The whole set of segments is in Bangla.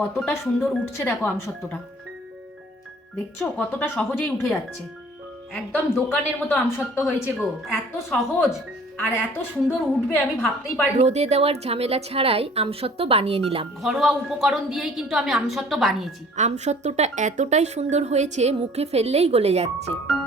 কতটা সুন্দর উঠছে দেখো আমসত্ত্বটা। দেখছ? কতটা সহজেই উঠে যাচ্ছে। একদম দোকানের মতো আমসত্ত্ব হয়েছে গো। এত সহজ আর এত সুন্দর উঠবে আমি ভাবতেই পারি রোদে দেওয়ার ঝামেলা ছাড়াই আমসত্ত্ব বানিয়ে নিলাম। ঘরোয়া উপকরণ দিয়েই কিন্তু আমি আমসত্ত্ব বানিয়েছি। আমসত্ত্বটা এতটাই সুন্দর হয়েছে মুখে ফেললেই গলে যাচ্ছে।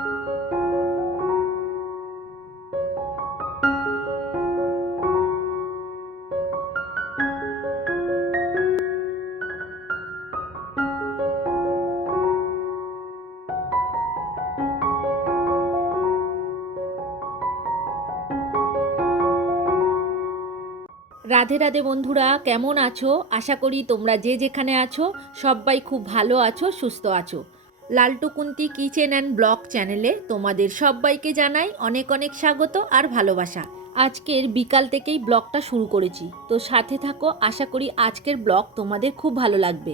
রাধে রাধে বন্ধুরা, কেমন আছো? আশা করি তোমরা যে যেখানে আছো, সবাই খুব ভালো আছো, সুস্থ আছো। Laltu Kunti kitchen and blog চ্যানেলে তোমাদের সবাইকে জানাই অনেক অনেক স্বাগত আর ভালোবাসা। আজকের বিকাল থেকেই ব্লগটা শুরু করেছি। তো সাথে থাকো, আশা করি আজকের ব্লগ তোমাদের খুব ভালো লাগবে।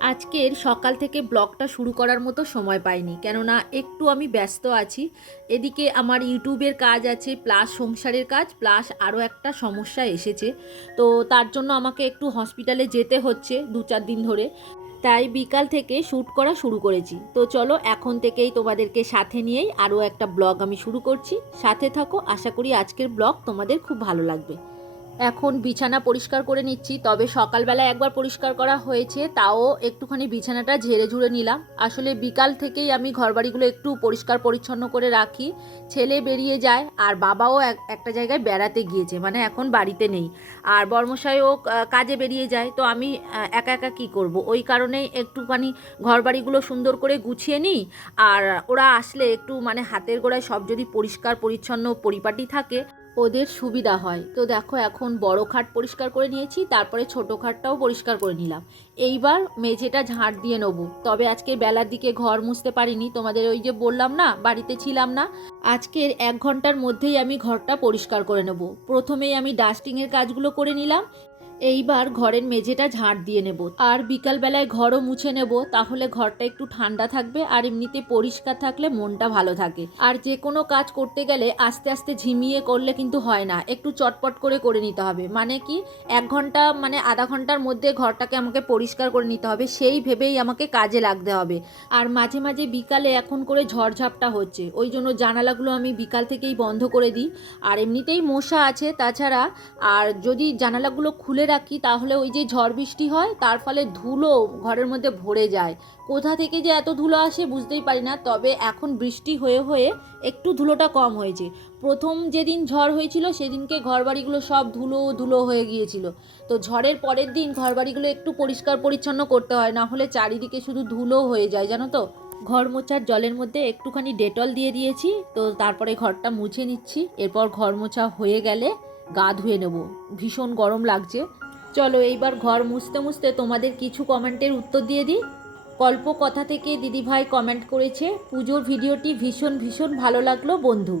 আজকের সকাল থেকে ব্লগটা শুরু করার মতো সময় পাইনি। কেননা একটু আমি ব্যস্ত আছি। এদিকে আমার ইউটিউবের কাজ আছে, প্লাস সংসারের কাজ, প্লাস আরও একটা সমস্যা এসেছে। তো তার জন্য আমাকে একটু হসপিটালে যেতে হচ্ছে দু চার দিন ধরে। তাই বিকাল থেকে শ্যুট করা শুরু করেছি। তো চলো এখন থেকেই তোমাদেরকে সাথে নিয়েই আরও একটা ব্লগ আমি শুরু করছি। সাথে থাকো, আশা করি আজকের ব্লগ তোমাদের খুব ভালো লাগবে। এখন বিছানা পরিষ্কার করে নিচ্ছি, তবে সকালবেলা একবার পরিষ্কার করা হয়েছে, তাও একটুখানি বিছানাটা ঝেড়ে ঝুড়ে নিলাম। আসলে বিকাল থেকেই আমি ঘরবাড়িগুলো একটু পরিষ্কার পরিচ্ছন্ন করে রাখি, ছেলে বেরিয়ে যায়, আর বাবাও এক- একটা জায়গায় বেড়াতে গিয়েছে মানে এখন বাড়িতে নেই। আর বর্মশাইও কাজে বেরিয়ে যায়, তো আমি একা একা কী করব? ওই কারণেই একটুখানি ঘরবাড়িগুলো সুন্দর করে গুছিয়ে নিই, আর ওরা আসলে একটু মানে হাতের গোড়ায় সব যদি পরিষ্কার পরিচ্ছন্ন পরিপাটি থাকে ওদের সুবিধা হয়। তো দেখো, এখন বড় খাট পরিষ্কার করে নিয়েছি, তারপরে ছোট খাটটাও পরিষ্কার করে নিলাম। এইবার মেঝেটা ঝাঁট দিয়ে নেব। তবে আজকে বেলার দিকে ঘর মুছতে পারিনি, তোমাদের ওই যে বললাম না, বাড়িতে ছিলাম না। আজকের এক ঘণ্টার মধ্যেই আমি ঘরটা পরিষ্কার করে নেব। প্রথমেই আমি ডাস্টিংয়ের কাজগুলো করে নিলাম এইবার ঘরের মেঝেটা ঝাঁট দিয়ে নেব। আর বিকালবেলায় ঘরও মুছে নেব, তাহলে ঘরটা একটু ঠান্ডা থাকবে আর এমনিতে পরিষ্কার থাকলে মনটা ভালো থাকে। আর যে কোনো কাজ করতে গেলে আস্তে আস্তে ঝিমিয়ে করলে কিন্তু হয় না, একটু চটপট করে করে নিতে হবে। মানে কি, এক ঘণ্টা মানে আধা ঘণ্টার মধ্যে ঘরটাকে আমাকে পরিষ্কার করে নিতে হবে, সেই ভেবেই আমাকে কাজে লাগতে হবে। আর মাঝে মাঝে বিকালে এখন করে ঝড়ঝাপটা হচ্ছে, ওই জন্য জানালাগুলো আমি বিকাল থেকেই বন্ধ করে দিই। আর এমনিতেই মশা আছে তাছাড়া, আর যদি জানালাগুলো খুলে রাখি, তাহলে ওই যে ঝড় বৃষ্টি হয়, তার ফলে ধুলো ঘরের মধ্যে ভরে যায়। কোথা থেকে যে এত ধুলো আসে বুঝতেই পারি না, তবে এখন বৃষ্টি হয়ে হয়ে একটু ধুলোটা কম হয়েছে। প্রথম যেদিন ঝড় হয়েছিল, সেদিনকে ঘরবাড়িগুলো সব ধুলো ধুলো হয়ে গিয়েছিল। তো ঝড়ের পরের দিন ঘরবাড়িগুলো একটু পরিষ্কার পরিচ্ছন্ন করতে হয়, না হলে চারিদিকে শুধু ধুলো হয়ে যায়, জানো তো? ঘর মোছার জলের মধ্যে একটুখানি ডেটল দিয়ে দিয়েছি, তো তারপরে ঘরটা মুছে নিচ্ছি। এরপর ঘর মোছা হয়ে গেলে গা ধুয়ে নেব। ভীষণ গরম লাগছে। চলো এইবার ঘর মুছতে মুছতে তোমাদের কিছু কমেন্টের উত্তর দিয়ে দিই। কল্প কথা থেকে দিদিভাই কমেন্ট করেছে, পুজোর ভিডিওটি ভীষণ ভীষণ ভালো লাগল বন্ধু।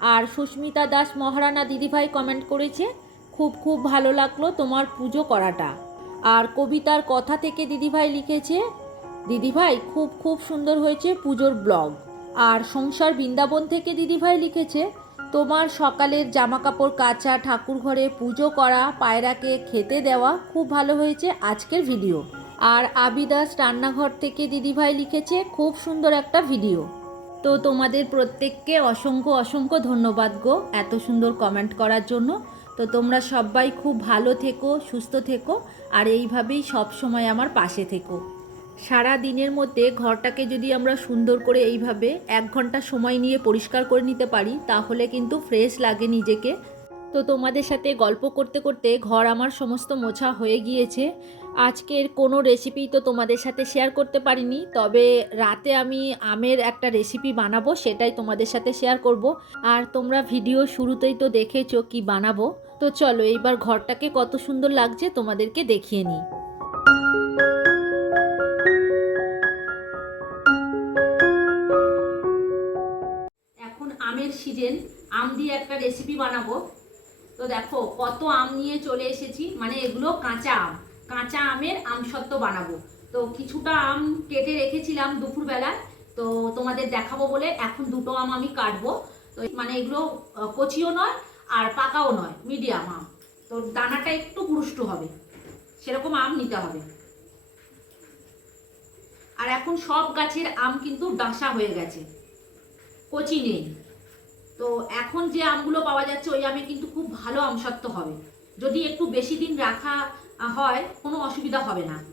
আর সুস্মিতা দাস মহারানা দিদিভাই কমেন্ট করেছে, খুব খুব ভালো লাগল তোমার পুজো করাটা। আর কবিতার কথা থেকে দিদিভাই লিখেছে দিদিভাই খুব খুব সুন্দর হয়েছে পুজোর ব্লগ। আর সংসার বৃন্দাবন থেকে দিদিভাই লিখেছে তোমার সকালের জামা কাপড় কাচা ঠাকুর ঘরে পুজো করা, পায়রাকে খেতে দেওয়া খুব ভালো হয়েছে আজকের ভিডিও। আর আবিদাস রান্নাঘর থেকে দিদিভাই লিখেছে খুব সুন্দর একটা ভিডিও। তো তোমাদের প্রত্যেককে অসংখ্য অসংখ্য ধন্যবাদ গো এত সুন্দর কমেন্ট করার জন্য। তো তোমরা সবাই খুব ভালো থেকো, সুস্থ থেকো, আর এইভাবেই সব সময় আমার পাশে থেকো। সারা দিনের মধ্যে ঘরটাকে যদি আমরা সুন্দর করে এইভাবে এক ঘণ্টা সময় নিয়ে পরিষ্কার করে নিতে পারি, তাহলে কিন্তু ফ্রেশ লাগে নিজেকে। তো তোমাদের সাথে গল্প করতে করতে ঘর আমার সমস্ত মোছা হয়ে গিয়েছে। আজকের কোনো রেসিপি তো তোমাদের সাথে শেয়ার করতে পারিনি, তবে রাতে আমি আমের একটা রেসিপি বানাবো, সেটাই তোমাদের সাথে শেয়ার করব। আর তোমরা ভিডিও শুরুতেই তো দেখেছ কি বানাবো। তো চলো, এইবার ঘরটাকে কত সুন্দর লাগছে তোমাদেরকে দেখিয়ে নিই। সিজন আম দিয়ে একটা রেসিপি বানাবো। তো দেখো, কত আম নিয়ে চলে এসেছি। মানে এগুলো কাঁচা আম। কাঁচা আমের আমসত্ত্ব বানাবো। তো কিছুটা আম কেটে রেখেছিলাম দুপুরবেলায়। তো তোমাদের দেখাবো বলে এখন দুটো আম আমি কাটবো। তো মানে এগুলো কচিও নয় আর পাকাও নয় মিডিয়াম আম। তো দানাটা একটু পুরুষ্টু হবে। সেরকম আম নিতে হবে। আর এখন সব গাছের আম কিন্তু ডাসা হয়ে গেছে। কচি নেই। তো এখন যে আমগুলো পাওয়া যাচ্ছে, ওই আমে কিন্তু খুব ভালো আমসত্ত্ব হবে। যদি একটু বেশি দিন রাখা হয়, কোনো অসুবিধা হবে না।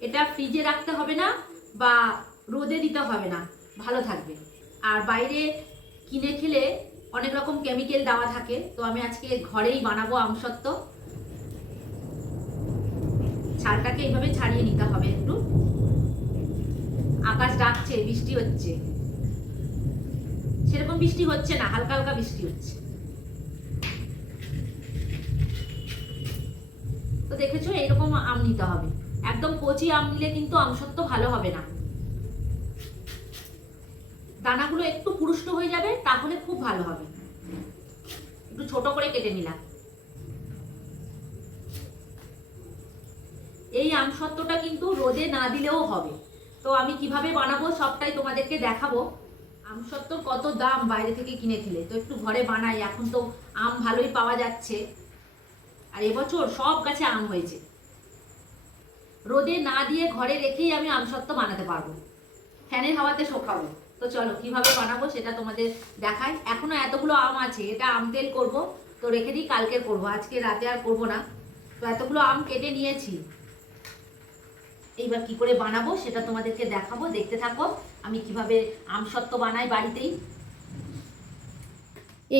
এটা ফ্রিজে রাখতে হবে না বা রোদে দিতে হবে না। ভালো থাকবে। আর বাইরে কিনে খেলে অনেক রকম কেমিক্যাল দেওয়া থাকে, তো আমি আজকে ঘরেই বানাবো আমসত্ত্ব। ছালটাকে এইভাবে ছাড়িয়ে নিতে হবে একটু। আকাশ ডাকছে, বৃষ্টি হচ্ছে। সেরকম বৃষ্টি হচ্ছে না, হালকা হালকা বৃষ্টি হচ্ছে। তো দেখেছ, এরকম আম নিতে হবে। একদম কচি আম নিলে কিন্তু আমসত্ব ভালো হবে না। দানাগুলো একটু পুরুষ্ট হয়ে যাবে, তাহলে খুব ভালো হবে। একটু ছোট করে কেটে নিলাম। এই আমসত্ত্বটা কিন্তু রোদে না দিলেও হবে। তো আমি কীভাবে বানাবো সবটাই তোমাদেরকে দেখাবো। আমসত্ত্বর কত দাম বাইরে থেকে কিনে তো একটু ঘরে বানাই, এখন তো আম ভালোই পাওয়া যাচ্ছে। আর এবছর সব গাছে আম হয়েছে। রোদে না দিয়ে ঘরে রেখেই আমি আমসত্ত্ব বানাতে পারব। ফ্যানের হাওয়াতে শোকাবো। তো চলো, কীভাবে বানাবো সেটা তোমাদের দেখাই। এখনও এতগুলো আম আছে, এটা আম তেল করব। তো রেখে দিই কালকের করব। আজকে রাতে আর করব না। তো এতগুলো আম কেটে নিয়েছি। এইবার কি করে বানাবো সেটা তোমাদেরকে দেখাবো। দেখতে থাকো। আমি কীভাবে আমসত্ত্ব বানাই বাড়িতেই?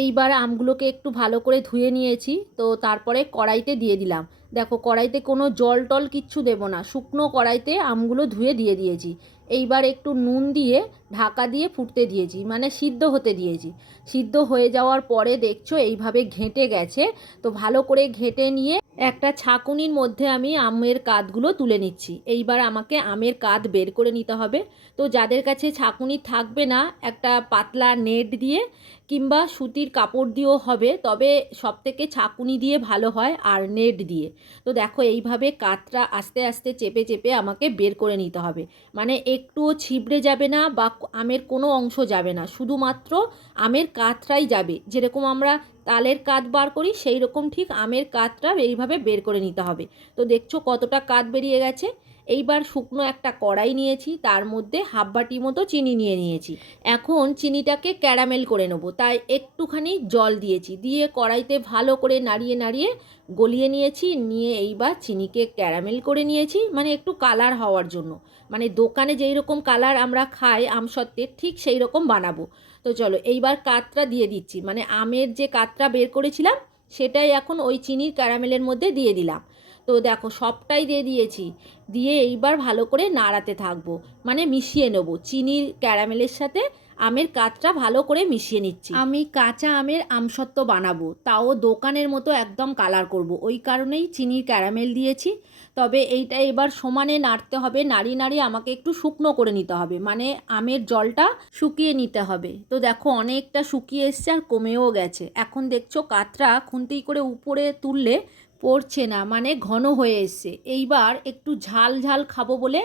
এইবার আমগুলোকে একটু ভালো করে ধুয়ে নিয়েছি, তো তারপরে কড়াইতে দিয়ে দিলাম। দেখো, কড়াইতে কোনো জল টল কিচ্ছু দেবো না, শুকনো কড়াইতে আমগুলো ধুয়ে দিয়ে দিয়েছি। এইবার একটু নুন দিয়ে ঢাকা দিয়ে ফুটতে দিয়েছি মানে সিদ্ধ হতে দিয়েছি। সিদ্ধ হয়ে যাওয়ার পরে দেখছ, এইভাবে ঘেঁটে গেছে, তো ভালো করে ঘেঁটে নিয়ে একটা ছাকুনির মধ্যে আমি আমের কাতগুলো তুলে নিচ্ছি। এইবার আমাকে আমের কাত বের করে নিতে হবে। তো যাদের কাছে ছাকুনি থাকবে না, একটা পাতলা নেট দিয়ে কিংবা সুতির কাপড় দিয়েও হবে, তবে সব থেকে ছাকুনি দিয়ে ভালো হয় আর নেট দিয়ে। তো দেখো, এইভাবে কাতটা আস্তে আস্তে চেপে চেপে আমাকে বের করে নিতে হবে। মানে একটুও ছিবড়ে যাবে না বা আমের কোনো অংশ যাবে না। শুধুমাত্র আমের কাতটাই যাবে। যেরকম আমরা তালের কাত বার করি সেই রকম ঠিক আমের কাতটা এইভাবে বের করে নিতে হবে। তো দেখছ কতটা কাত বেরিয়ে গেছে। এইবার শুকনো একটা কড়াই নিয়েছি, তার মধ্যে হাফ বাটি মতো চিনি নিয়ে নিয়েছি। এখন চিনিটাকে ক্যারামেল করে নেব, তাই একটুখানি জল দিয়েছি। দিয়ে কড়াইতে ভালো করে নাড়িয়ে নাড়িয়ে গলিয়ে নিয়েছি, নিয়ে এইবার চিনিকে ক্যারামেল করে নিয়েছি মানে একটু কালার হওয়ার জন্য। মানে দোকানে যেই রকম কালার আমরা খাই আমসত্ত্বের ঠিক সেই রকম বানাবো। তো চলো, এইবার কাতরা দিয়ে দিচ্ছি। মানে আমের যে কাতরা বের করেছিলাম, সেটাই এখন ওই চিনির ক্যারামেলের মধ্যে দিয়ে দিলাম। তো দেখো, সবটাই দিয়ে দিয়েছি। দিয়ে এইবার ভালো করে নাড়াতে থাকব। মানে মিশিয়ে নেব চিনির ক্যারামেলের সাথে। আমের কাতটা ভালো করে মিশিয়ে নিচ্ছি। আমি কাঁচা আমের আমসত্ত্ব বানাবো, তাও দোকানের মতো একদম কালার করব। ওই কারণেই চিনির ক্যারামেল দিয়েছি। তবে এইটা এবার সমানে নাড়তে হবে নাড়িয়ে নাড়িয়ে আমাকে একটু শুকনো করে নিতে হবে মানে আমের জলটা শুকিয়ে নিতে হবে। তো দেখো অনেকটা শুকিয়ে এসছে আর কমেও গেছে। এখন দেখছ কাতরা খুন্তি করে উপরে তুললে পড়ছে না মানে ঘন হয়ে এসছে। এইবার একটু ঝাল ঝাল খাব বলে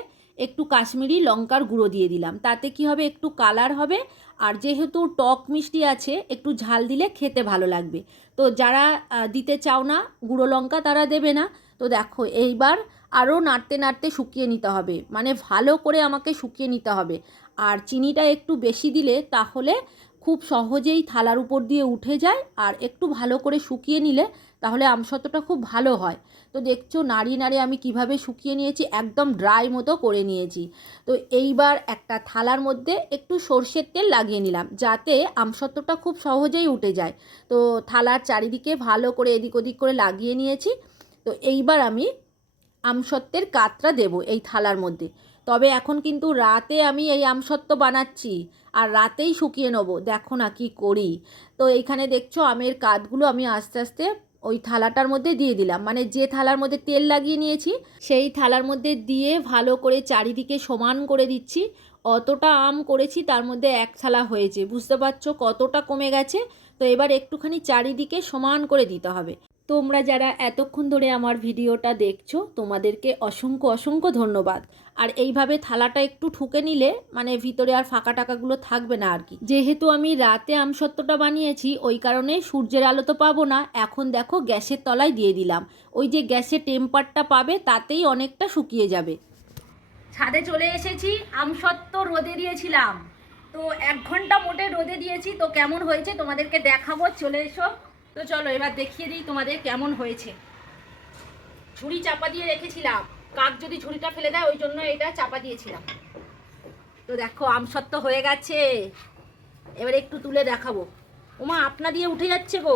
একটু কাশ্মীরি লঙ্কার গুঁড়ো দিয়ে দিলাম। তাতে কি হবে? একটু কালার হবে। আর যেহেতু টক মিষ্টি আছে, একটু ঝাল দিলে খেতে ভালো লাগবে। তো যারা দিতে চাও না গুঁড়ো লঙ্কা তারা দেবে না। তো দেখো, এইবার আরও নাড়তে নাড়তে শুকিয়ে নিতে হবে। মানে ভালো করে আমাকে শুকিয়ে নিতে হবে। আর চিনিটা একটু বেশি দিলে তাহলে খুব সহজেই থালার উপর দিয়ে উঠে যায় আর একটু ভালো করে শুকিয়ে নিলে তাহলে আমসত্ত্বটা খুব ভালো হয়। তো দেখছ নাড়িয়ে নাড়িয়ে আমি কীভাবে শুকিয়ে নিয়েছি একদম ড্রাই মতো করে নিয়েছি। তো এইবার একটা থালার মধ্যে একটু সর্ষের তেল লাগিয়ে নিলাম যাতে আমসত্ত্বটা খুব সহজেই উঠে যায়। তো থালার চারিদিকে ভালো করে এদিক ওদিক করে লাগিয়ে নিয়েছি। তো এইবার আমি আমসত্ত্বের কাতটা দেব এই থালার মধ্যে। তবে এখন কিন্তু রাতে আমি এই আমসত্ত্ব বানাচ্ছি। আর রাতেই শুকিয়ে নেব। দেখো না কি করি। তো এইখানে দেখছ আমের কাতগুলো আমি আস্তে আস্তে ওই থালাটার মধ্যে দিয়ে দিলাম। মানে যে থালার মধ্যে তেল লাগিয়ে নিয়েছি, সেই থালার মধ্যে দিয়ে ভালো করে চারিদিকে সমান করে দিচ্ছি। অতটা আম করেছি, তার মধ্যে এক থালা হয়েছে। বুঝতে পারছ কতটা কমে গেছে? তো এবার একটুখানি চারিদিকে সমান করে দিতে হবে। তোমরা যারা এতক্ষণ ধরে আমার ভিডিওটা দেখছ, তোমাদেরকে অসংখ্য অসংখ্য ধন্যবাদ। আর এইভাবে থালাটা একটু ঠুকে নিলে মানে ভিতরে আর ফাঁকা টাকাগুলো থাকবে না আর কি। যেহেতু আমি রাতে আমসত্ত্বটা বানিয়েছি, ওই কারণে সূর্যের আলো তো পাবো না। এখন দেখো গ্যাসের তলায় দিয়ে দিলাম। ওই যে গ্যাসের টেম্পারটা পাবে, তাতেই অনেকটা শুকিয়ে যাবে। ছাদে চলে এসেছি, আমসত্ত্ব রোদে দিয়েছিলাম। তো এক ঘণ্টা মোটে রোদে দিয়েছি, তো কেমন হয়েছে তোমাদেরকে দেখাবো, চলে এসো। তো চলো, এবার দেখিয়ে দিই তোমাদের কেমন হয়েছে। ঝুড়ি চাপা দিয়ে রেখেছিলাম। কাক যদি ঝুড়িটা ফেলে দেয়, ওই জন্য এটা চাপা দিয়েছিলাম। তো দেখো আমসত্ত্ব হয়ে গেছে। এবার একটু তুলে দেখাবো। ওমা আপনা দিয়ে উঠে যাচ্ছে গো।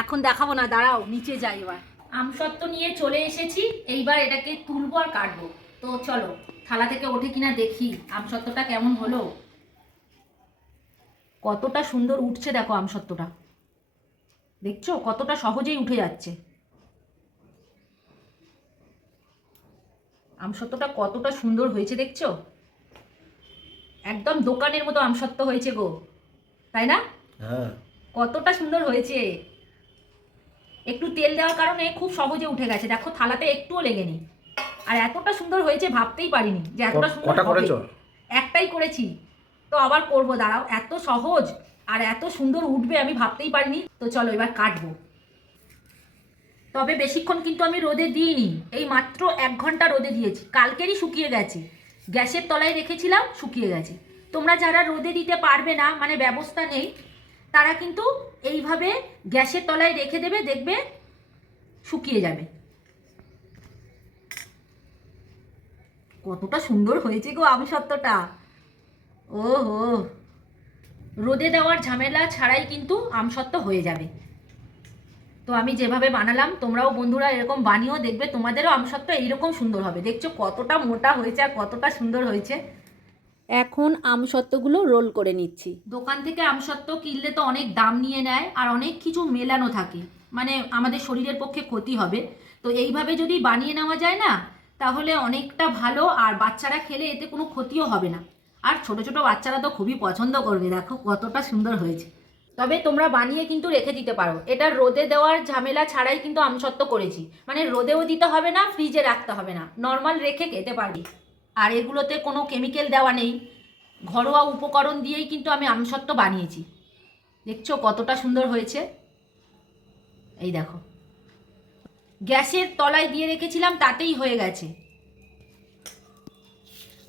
এখন দেখাবো না, দাঁড়াও, নিচে যাই এবার। আমসত্ত্ব নিয়ে চলে এসেছি। এইবার এটাকে তুলবো আর কাটবো। তো চলো থালা থেকে ওঠে কিনা দেখি। আমসত্ত্বটা কেমন হলো? কতটা সুন্দর উঠছে দেখো আমসত্ত্বটা। দেখছ? কতটা সহজেই উঠে যাচ্ছে। আমসত্ত্বটা কতটা সুন্দর হয়েছে দেখছ? একদম দোকানের মতো আমসত্ত্ব হয়েছে গো। তাই না? হ্যাঁ। কতটা সুন্দর হয়েছে। একটু তেল দেওয়ার কারণে খুব সহজে উঠে গেছে। দেখো থালাতে একটুও লেগেনি আর এতটা সুন্দর হয়েছে ভাবতেই পারিনি যে এতটা সুন্দর করেছ? একটাই করেছি। তো আবার করব দাঁড়াও। এত সহজ আর এত সুন্দর উঠবে আমি ভাবতেই পারিনি। তো চলো এবার কাটবো। তবে বেশিক্ষণ কিন্তু আমি রোদে দিইনি। এই মাত্র এক ঘণ্টা রোদে দিয়েছি। কালকেরই শুকিয়ে গেছে। গ্যাসের তলায় রেখেছিলাম শুকিয়ে গেছে। তোমরা যারা রোদে দিতে পারবে না মানে ব্যবস্থা নেই তারা কিন্তু এইভাবে গ্যাসের তলায় রেখে দেবে দেখবে শুকিয়ে যাবে। কতটা সুন্দর হয়েছে গো আমসত্ত্বটা ও হো রোদে দেওয়ার ঝামেলা ছাড়াই কিন্তু আমসত্ত্ব হয়ে যাবে। তো আমি যেভাবে বানালাম তোমরাও বন্ধুরা এরকম বানিয়েও দেখবে তোমাদেরও আমসত্ত্ব এইরকম সুন্দর হবে। দেখছ কতটা মোটা হয়েছে আর কতটা সুন্দর হয়েছে। এখন আমসত্ত্বগুলো রোল করে নিচ্ছি। দোকান থেকে আমসত্ত্ব কিনলে তো অনেক দাম নিয়ে নেয় আর অনেক কিছু মেলানো থাকে। মানে আমাদের শরীরের পক্ষে ক্ষতি হবে। তো এইভাবে যদি বানিয়ে নেওয়া যায় না তাহলে অনেকটা ভালো, আর বাচ্চারা খেলে এতে কোনো ক্ষতিও হবে না। আর ছোট ছোট বাচ্চারা তো খুবই পছন্দ করবে, দেখো কতটা সুন্দর হয়েছে। তবে তোমরা বানিয়ে কিন্তু রেখে দিতে পারো। এটা রোদে দেওয়ার ঝামেলা ছাড়াই কিন্তু আমসত্ত্ব করেছি। মানে রোদেও দিতে হবে না, ফ্রিজে রাখতে হবে না। নর্মাল রেখে খেতে পারবি। আর এগুলোতে কোনো কেমিক্যাল দেওয়া নেই। ঘরোয়া উপকরণ দিয়েই কিন্তু আমি আমসত্ত্ব বানিয়েছি। দেখছ কতটা সুন্দর হয়েছে? এই দেখো। গ্যাসের তলায় দিয়ে রেখেছিলাম, তাতেই হয়ে গেছে।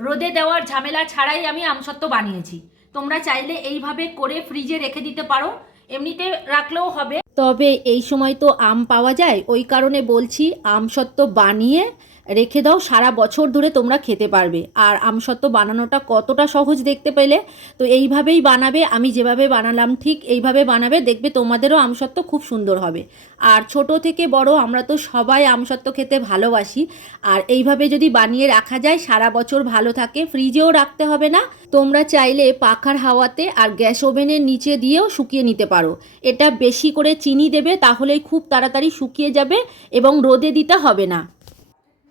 রোদে দেওয়ার ঝামেলা ছাড়াই আমি আমসত্ব বানিয়েছি। তোমরা চাইলে এইভাবে করে ফ্রিজে রেখে দিতে পারো, এমনিতে রাখলেও হবে। তবে এই সময় তো আম পাওয়া যায়, ওই কারণে বলছি আমসত্ব বানিয়ে রেখে দাও, সারা বছর ধরে তোমরা খেতে পারবে। আর আমসত্ত্ব বানানোটা কতটা সহজ দেখতে পেলে, তো এইভাবেই বানাবে, আমি যেভাবে বানালাম ঠিক এইভাবে বানাবে, দেখবে তোমাদেরও আমসত্ত্ব খুব সুন্দর হবে। আর ছোট থেকে বড় আমরা তো সবাই আমসত্ত্ব খেতে ভালোবাসি, আর এইভাবে যদি বানিয়ে রাখা যায়, সারা বছর ভালো থাকে, ফ্রিজেও রাখতে হবে না। তোমরা চাইলে পাখার হাওয়াতে আর গ্যাস ওভেনের নিচে দিয়েও শুকিয়ে নিতে পারো। এটা বেশি করে চিনি দেবে, তাহলেই খুব তাড়াতাড়ি শুকিয়ে যাবে এবং রোদে দিতে হবে না।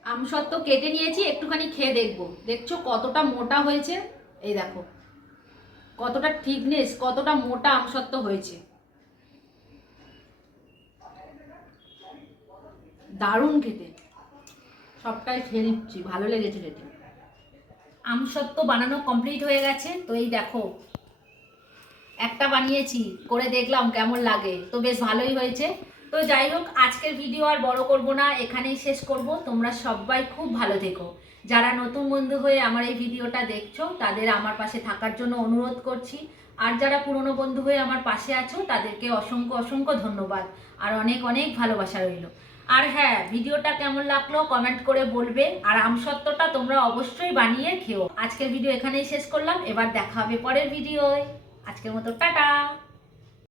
আমসত্ত্ব কেটে নিয়েছি, একটুখানি খেয়ে দেখব। দেখছ কতটা মোটা হয়েছে? এই দেখো। কতটা থিকনেস কতটা মোটা আমসত্ত্ব হয়েছে। দারুণ খেতে। সবটাই খেয়ে নিচ্ছি, ভালো লেগেছে খেতে। আমসত্ত্ব বানানো কমপ্লিট হয়ে গেছে, তো এই দেখো। একটা বানিয়েছি, করে দেখলাম কেমন লাগে। তো বেশ ভালোই হয়েছে। তো যাই হোক, আজকের ভিডিও আর বড় করব না, এখানেই শেষ করব। তোমরা সবাই খুব ভালো থেকো। যারা নতুন বন্ধু হয়ে আমার এই ভিডিওটা দেখছ, তাদের আমার পাশে থাকার জন্য অনুরোধ করছি। আর যারা পুরনো বন্ধু হয়ে আমার পাশে আছো, তাদেরকে অসংখ্য অসংখ্য ধন্যবাদ। আর অনেক অনেক ভালোবাসা রইল। আর হ্যাঁ ভিডিওটা কেমন লাগল কমেন্ট করে বলবে। আর আমসত্ত্বটা তোমরা অবশ্যই বানিয়ে খেও। আজকের ভিডিও এখানেই শেষ করলাম। এবার দেখা হবে পরের ভিডিওয় আজকের মতো, টাটা!